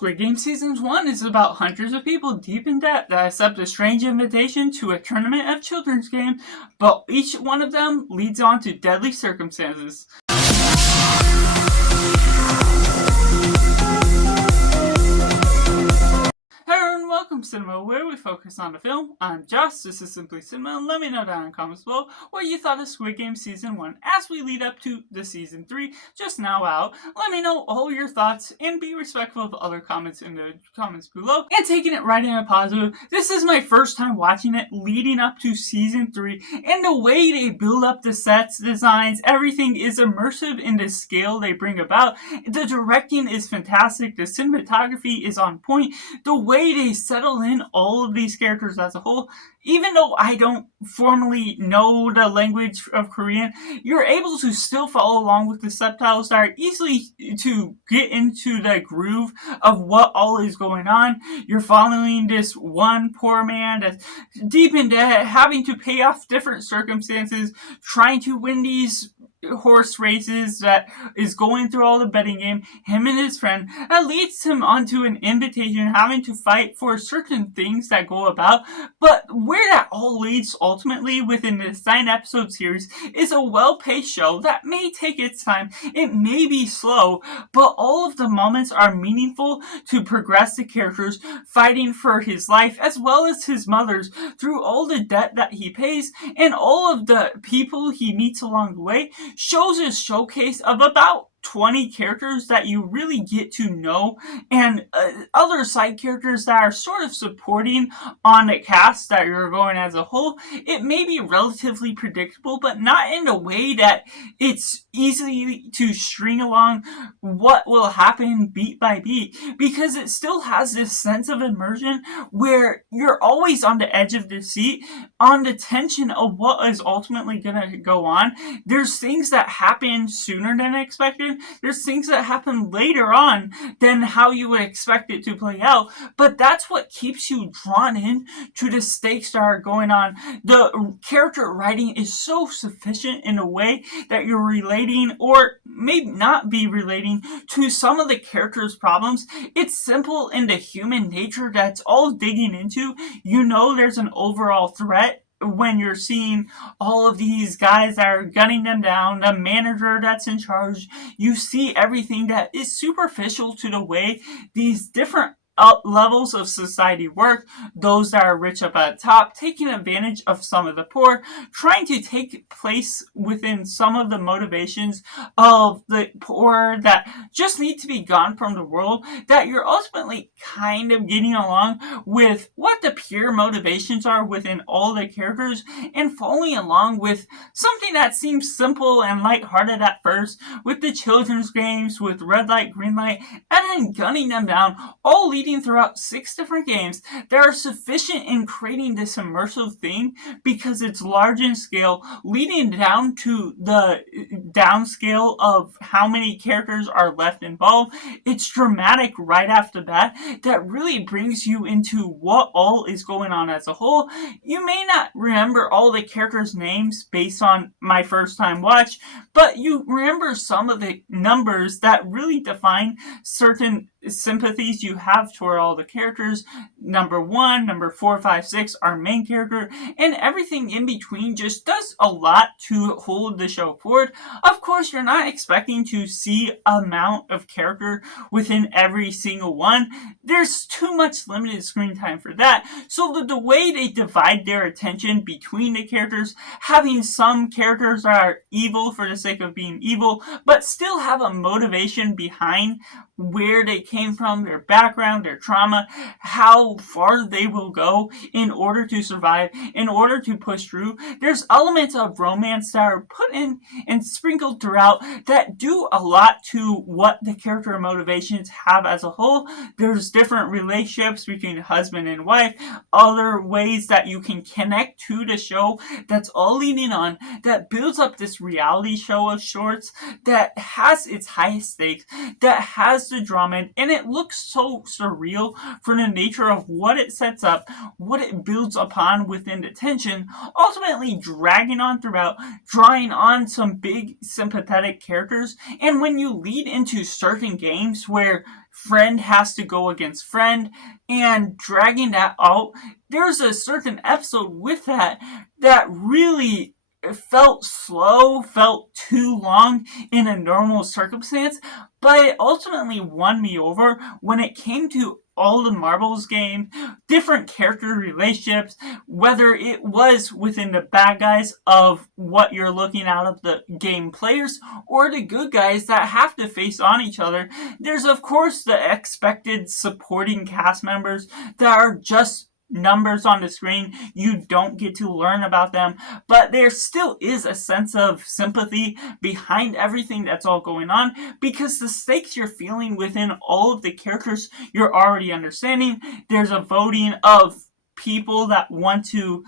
Squid Game Season 1 is about hundreds of people deep in debt that accept a strange invitation to a tournament of children's games, but each one of them leads on to deadly circumstances. Hello and welcome to Cinema, where we focus on the film. I'm Josh, this is Simply Cinema, and let me know down in the comments below what you thought of Squid Game Season 1 as we lead up to the Season 3, just now out. Let me know all your thoughts, and be respectful of other comments in the comments below. And taking it right in a positive, this is my first time watching it leading up to Season 3, and the way they build up the sets, designs, everything is immersive in the scale they bring about. The directing is fantastic, the cinematography is on point, the way they settle in all of these characters as a whole. Even though I don't formally know the language of Korean, you're able to still follow along with the subtitles that are easily to get into the groove of what all is going on. You're following this one poor man that's deep in debt, having to pay off different circumstances, trying to win these horse races, that is going through all the betting game, him and his friend, that leads him onto an invitation, having to fight for certain things that go about. But where that all leads ultimately within this 9-episode series is a well-paced show that may take its time, it may be slow, but all of the moments are meaningful to progress the characters fighting for his life as well as his mother's through all the debt that he pays, and all of the people he meets along the way shows a showcase of about 20 characters that you really get to know, and other side characters that are sort of supporting on the cast that you're going as a whole. It may be relatively predictable, but not in a way that it's easy to string along what will happen beat by beat, because it still has this sense of immersion where you're always on the edge of the seat, on the tension of what is ultimately going to go on. There's things that happen sooner than expected. There's things that happen later on than how you would expect it to play out, but that's what keeps you drawn in to the stakes that are going on. The character writing is so sufficient in a way that you're relating, or maybe not be relating, to some of the characters' problems. It's simple in the human nature that's all digging into. You know there's an overall threat when you're seeing all of these guys that are gunning them down, the manager that's in charge. You see everything that is superficial to the way these different levels of society work. Those that are rich up at the top, taking advantage of some of the poor, trying to take place within some of the motivations of the poor that just need to be gone from the world, that you're ultimately kind of getting along with what the pure motivations are within all the characters, and following along with something that seems simple and lighthearted at first, with the children's games, with red light, green light, and then gunning them down, all leading throughout 6 different games that are sufficient in creating this immersive thing because it's large in scale, leading down to the downscale of how many characters are left involved. It's dramatic right off the bat that really brings you into what all is going on as a whole. You may not remember all the characters' names based on my first time watch, but you remember some of the numbers that really define certain sympathies you have toward all the characters. Number 1, number 4, 5, 6, our main character, and everything in between just does a lot to hold the show forward. Of course, you're not expecting to see amount of character within every single one. There's too much limited screen time for that. So the way they divide their attention between the characters, having some characters that are evil for the sake of being evil, but still have a motivation behind where they came from, their background, their trauma, how far they will go in order to survive, in order to push through. There's elements of romance that are put in and sprinkled throughout that do a lot to what the character motivations have as a whole. There's different relationships between husband and wife, other ways that you can connect to the show that's all leading on, that builds up this reality show of sorts that has its high stakes, that has the drama, and it looks so surreal for the nature of what it sets up, what it builds upon within the tension, ultimately dragging on throughout, drawing on some big sympathetic characters. And when you lead into certain games where friend has to go against friend and dragging that out, there's a certain episode with that really felt slow, felt too long in a normal circumstance, but it ultimately won me over when it came to all the marbles game, different character relationships, whether it was within the bad guys of what you're looking out of the game players or the good guys that have to face on each other. There's of course the expected supporting cast members that are just numbers on the screen. You don't get to learn about them, but there still is a sense of sympathy behind everything that's all going on, because the stakes you're feeling within all of the characters you're already understanding. There's a voting of people that want to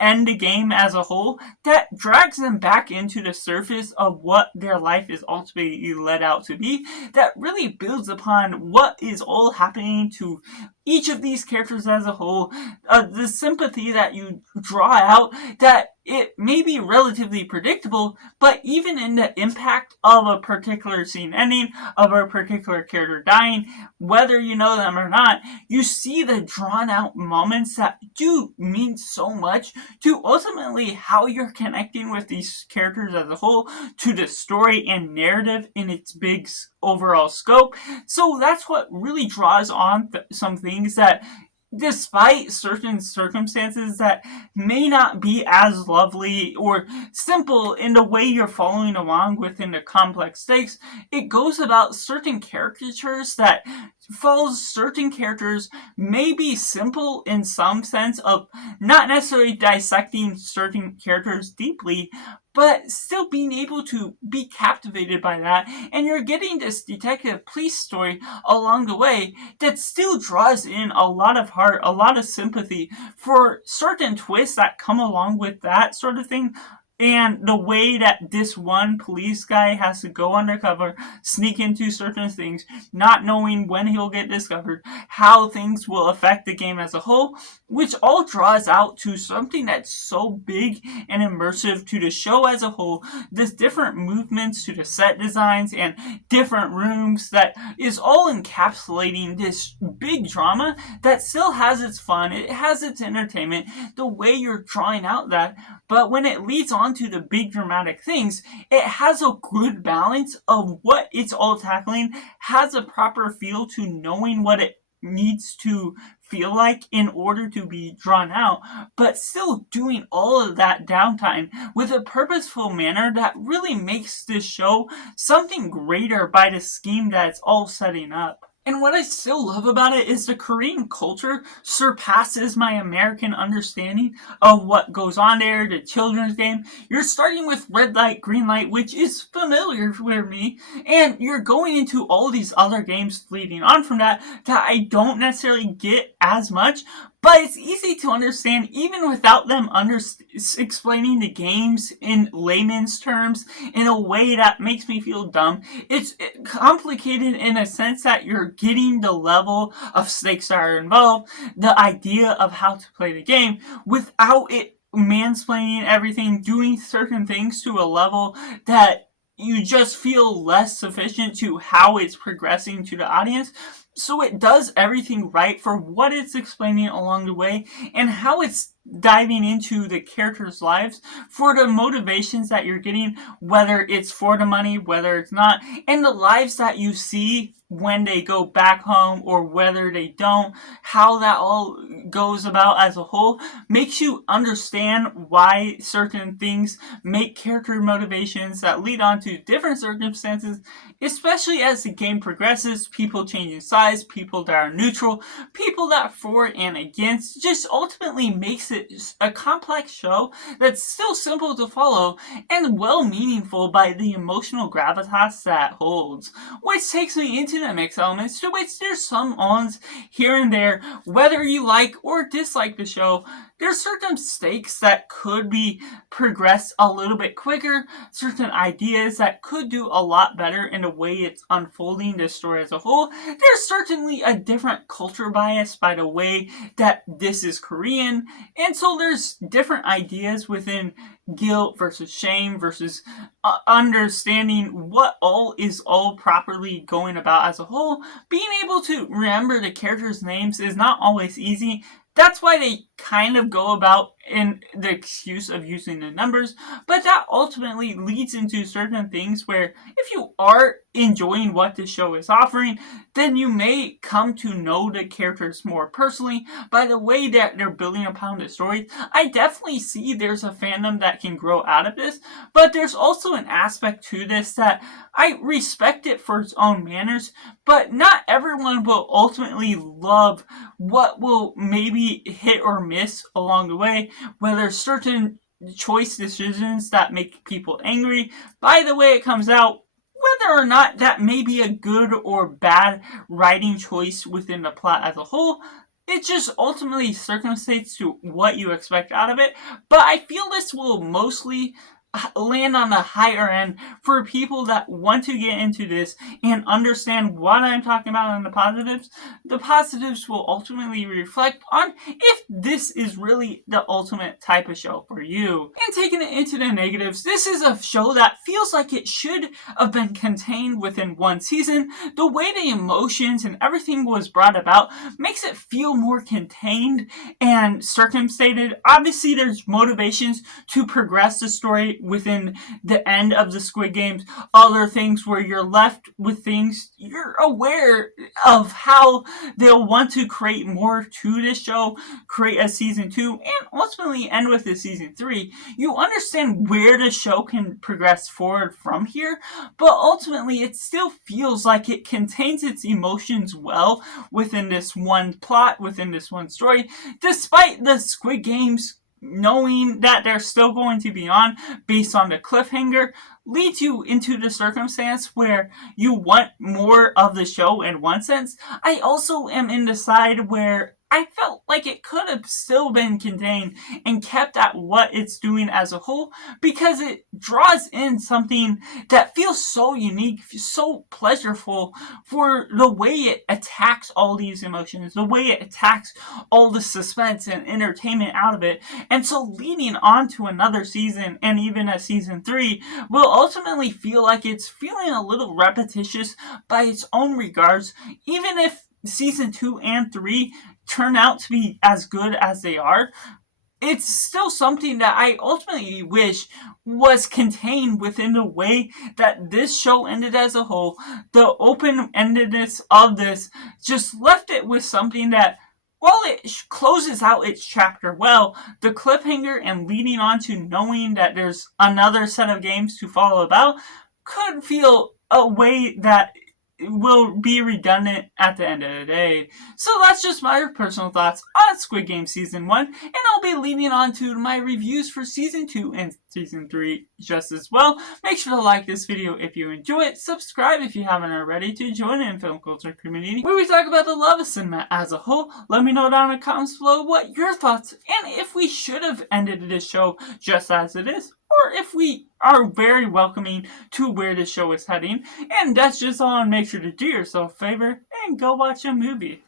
end the game as a whole that drags them back into the surface of what their life is ultimately led out to be, that really builds upon what is all happening to each of these characters as a whole, the sympathy that you draw out, that it may be relatively predictable, but even in the impact of a particular scene ending, of a particular character dying, whether you know them or not, you see the drawn out moments that do mean so much to ultimately how you're connecting with these characters as a whole, to the story and narrative in its big overall scope. So that's what really draws on some things that, despite certain circumstances that may not be as lovely or simple in the way you're following along within the complex stakes, it goes about certain caricatures that follows certain characters, may be simple in some sense of not necessarily dissecting certain characters deeply, but still being able to be captivated by that, and you're getting this detective police story along the way that still draws in a lot of heart, a lot of sympathy for certain twists that come along with that sort of thing. And the way that this one police guy has to go undercover, sneak into certain things, not knowing when he'll get discovered, how things will affect the game as a whole, which all draws out to something that's so big and immersive to the show as a whole. This different movements to the set designs and different rooms that is all encapsulating this big drama that still has its fun, it has its entertainment, the way you're drawing out that, but when it leads on to the big dramatic things, it has a good balance of what it's all tackling, has a proper feel to knowing what it needs to feel like in order to be drawn out, but still doing all of that downtime with a purposeful manner that really makes this show something greater by the scheme that it's all setting up. And what I still love about it is the Korean culture surpasses my American understanding of what goes on there, the children's game. You're starting with red light, green light, which is familiar for me, and you're going into all these other games leading on from that I don't necessarily get as much, but it's easy to understand even without them explaining the games in layman's terms in a way that makes me feel dumb. It's complicated in a sense that you're getting the level of stakes that are involved, the idea of how to play the game, without it mansplaining everything, doing certain things to a level that you just feel less sufficient to how it's progressing to the audience. So it does everything right for what it's explaining along the way and how it's diving into the characters' lives for the motivations that you're getting, whether it's for the money, whether it's not, and the lives that you see when they go back home or whether they don't, how that all goes about as a whole makes you understand why certain things make character motivations that lead on to different circumstances, especially as the game progresses, people changing sides, people that are neutral, people that are for and against, just ultimately makes it a complex show that's still simple to follow and well meaningful by the emotional gravitas that holds, which takes me into the mix elements, to which there's some ons here and there, whether you like or dislike the show. there's certain stakes that could be progressed a little bit quicker, certain ideas that could do a lot better in the way it's unfolding the story as a whole. There's certainly a different culture bias by the way that this is Korean, and so there's different ideas within guilt versus shame versus understanding what all is all properly going about as a whole. Being able to remember the characters' names is not always easy. That's why they kind of go about in the excuse of using the numbers, but that ultimately leads into certain things where if you are enjoying what the show is offering, then you may come to know the characters more personally by the way that they're building upon the story. I definitely see there's a fandom that can grow out of this, but there's also an aspect to this that I respect it for its own manners, but not everyone will ultimately love what will maybe hit or miss along the way, whether certain choice decisions that make people angry by the way it comes out, whether or not that may be a good or bad writing choice within the plot as a whole. It just ultimately circumstances to what you expect out of it, but I feel this will mostly land on the higher end for people that want to get into this and understand what I'm talking about in the positives. The positives will ultimately reflect on if this is really the ultimate type of show for you. And taking it into the negatives, this is a show that feels like it should have been contained within one season. The way the emotions and everything was brought about makes it feel more contained and circumstated. Obviously, there's motivations to progress the story within the end of the Squid Games, other things where you're left with things you're aware of how they'll want to create more to this show, create a season 2, and ultimately end with a season 3. You understand where the show can progress forward from here, but ultimately it still feels like it contains its emotions well within this one plot, within this one story, despite the Squid Games knowing that they're still going to be on based on the cliffhanger leads you into the circumstance where you want more of the show in one sense. I also am in the side where I felt like it could have still been contained and kept at what it's doing as a whole, because it draws in something that feels so unique, so pleasurable for the way it attacks all these emotions, the way it attacks all the suspense and entertainment out of it. And so leading on to another season and even a season 3 will ultimately feel like it's feeling a little repetitious by its own regards, even if season 2 and 3 turn out to be as good as they are. It's still something that I ultimately wish was contained within the way that this show ended as a whole. The open-endedness of this just left it with something that, while it closes out its chapter well, the cliffhanger and leading on to knowing that there's another set of games to follow about could feel a way that will be redundant at the end of the day. So that's just my personal thoughts on Squid Game Season 1, and I'll be leading on to my reviews for Season 2 and Season 3 just as well. Make sure to like this video if you enjoy it, subscribe if you haven't already to join in film culture community where we talk about the love of cinema as a whole. Let me know down in the comments below what your thoughts, and if we should have ended this show just as it is, or if we are very welcoming to where the show is heading. And that's just all, and make sure to do yourself a favor and go watch a movie.